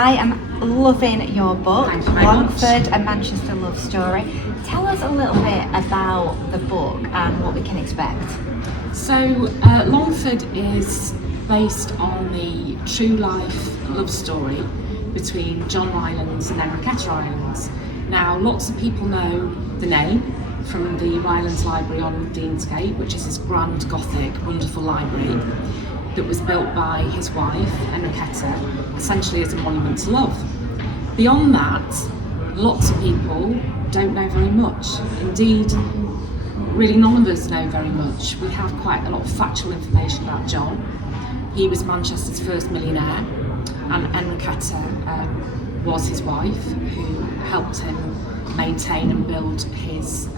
I am loving your book, Thank you very much. Longford, A Manchester Love Story. Tell us a little bit about the book and what we can expect. So, Longford is based on the true life love story between John Rylands and Juliette Rylands. Now, lots of people know the name from the Rylands Library on Deansgate, which is this grand Gothic, wonderful library that was built by his wife, Enriqueta, essentially as a monument to love. Beyond that, lots of people don't know very much. Indeed, really none of us know very much. We have quite a lot of factual information about John. He was Manchester's first millionaire, and Enriqueta was his wife, who helped him maintain and build his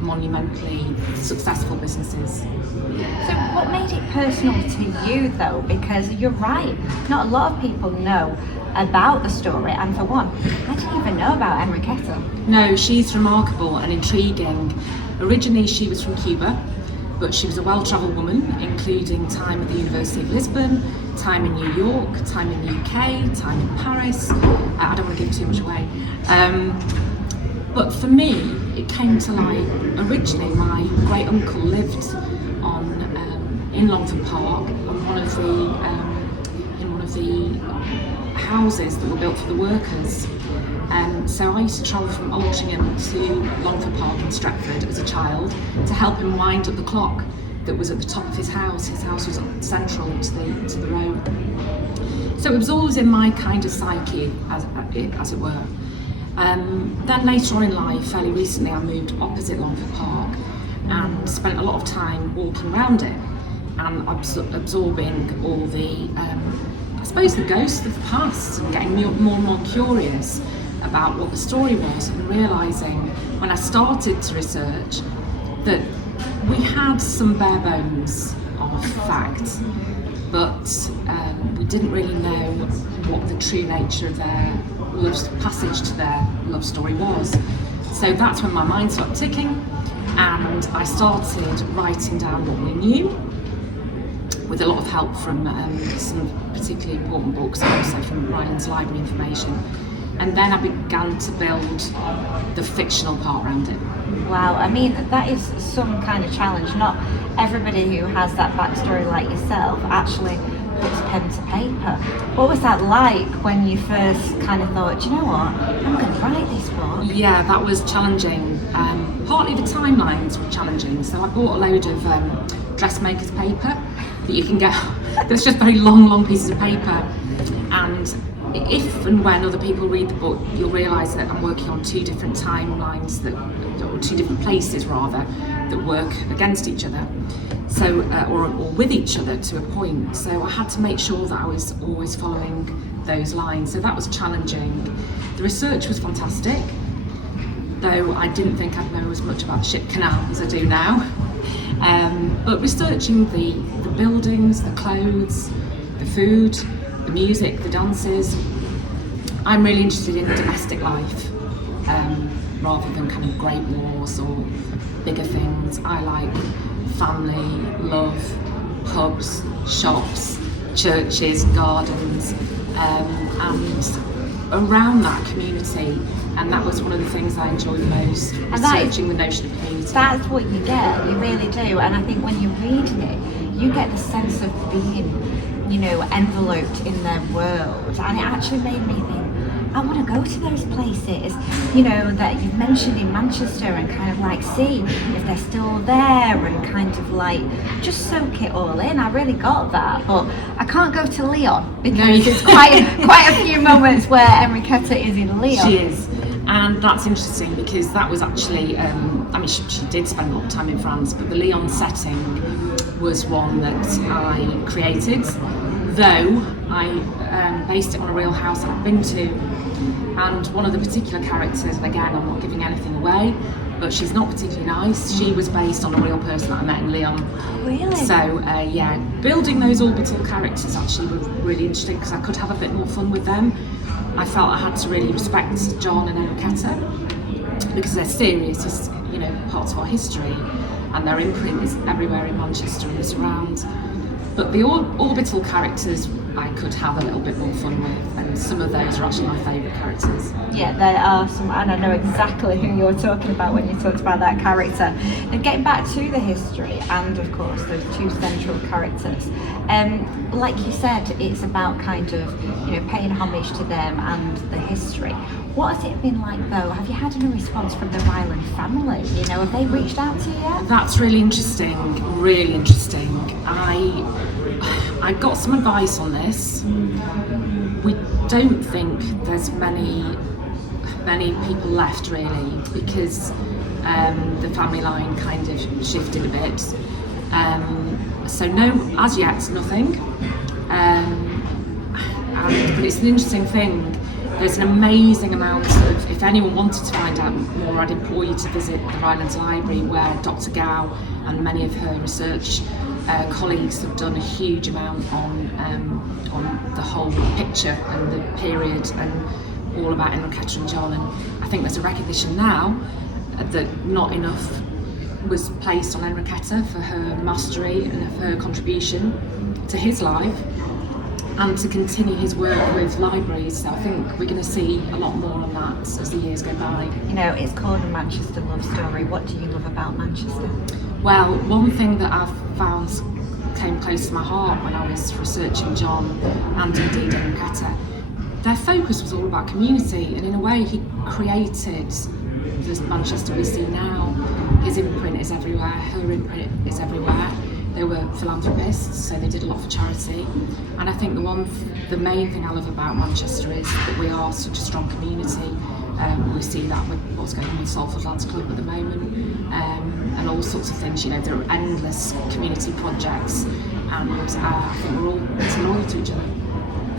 monumentally successful businesses. So what made it personal to you though? Because you're right, not a lot of people know about the story, and for one, I didn't even know about Enriqueta. No, she's remarkable and intriguing. Originally she was from Cuba, but she was a well-travelled woman, including time at the University of Lisbon, time in New York, time in the UK, time in Paris. I don't want to give too much away. But for me, it came to light. Originally, my great uncle lived in Longford Park on one of the houses that were built for the workers. So I used to travel from Altrincham to Longford Park in Stretford as a child to help him wind up the clock that was at the top of his house. His house was central to the road. So it was always in my kind of psyche, as it were. Then later on in life, fairly recently, I moved opposite Longford Park and spent a lot of time walking around it and absorbing all the, I suppose, the ghosts of the past, and getting more and more curious about what the story was, and realising when I started to research that we had some bare bones of fact, but we didn't really know what the true nature of their passage to their love story was. So that's when my mind started ticking, and I started writing down what we knew, with a lot of help from some particularly important books, and also from Rylands Library information. And then I began to build the fictional part around it. Wow, I mean, that is some kind of challenge. Not everybody who has that backstory like yourself actually puts pen to paper. What was that like when you first kind of thought, do you know what, I'm going to write this book? Yeah, that was challenging. Partly the timelines were challenging. So I bought a load of dressmaker's paper that you can get. There's just very long pieces of paper. And if and when other people read the book, you'll realise that I'm working on two different timelines, or two different places rather, that work against each other. So, or with each other to a point. So I had to make sure that I was always following those lines. So that was challenging. The research was fantastic, though I didn't think I'd know as much about the ship canal as I do now. But researching the buildings, the clothes, the food, the music, the dances. I'm really interested in domestic life, rather than kind of great wars or bigger things. I like family, love, pubs, shops, churches, gardens, and around that community. And that was one of the things I enjoyed the most, researching the notion of community. That's what you get, you really do. And I think when you're reading it, you get the sense of being, enveloped in their world. And it actually made me think, I want to go to those places, that you've mentioned in Manchester, and kind of like see if they're still there, and kind of like just soak it all in. I really got that, but I can't go to Leon because it's quite a few moments where Enriqueta is in Leon. She is, and that's interesting because that was actually, she did spend a lot of time in France, but the Leon setting was one that I created, though I based it on a real house I've been to. And one of the particular characters, and again, I'm not giving anything away, but she's not particularly nice. She was based on a real person that I met in Leon. Really? So, building those orbital characters actually were really interesting because I could have a bit more fun with them. I felt I had to really respect John and Enriqueta because they're serious, parts of our history, and their imprint is everywhere in Manchester and the surrounds. But the orbital characters I could have a little bit more fun with, and some of those are actually my favourite characters. Yeah, there are some, and I know exactly who you're talking about when you talked about that character. And getting back to the history, and of course those two central characters, like you said, it's about kind of, you know, paying homage to them and the history. What has it been like though? Have you had any response from the Ryland family? You know, have they reached out to you yet? That's really interesting, really interesting. I got some advice on this. We don't think there's many people left really, because the family line kind of shifted a bit. So no, as yet, nothing. But it's an interesting thing. There's an amazing amount of, if anyone wanted to find out more, I'd implore you to visit the Rylands Library, where Dr. Gow and many of her research colleagues have done a huge amount on the whole picture and the period and all about Enriqueta and John. And I think there's a recognition now that not enough was placed on Enriqueta for her mastery and for her contribution to his life, and to continue his work with libraries. So I think we're going to see a lot more on that as the years go by. You know, it's called a Manchester love story. What do you love about Manchester? Well, one thing that I've found came close to my heart when I was researching John and indeed Enriqueta, their focus was all about community, and in a way he created this Manchester we see now. His imprint is everywhere, her imprint is everywhere. They were philanthropists, so they did a lot for charity. And I think the main thing I love about Manchester is that we are such a strong community. We see that with what's going on with Salford Lads Club at the moment, and all sorts of things. You know, there are endless community projects, and I think we're all loyal to each other.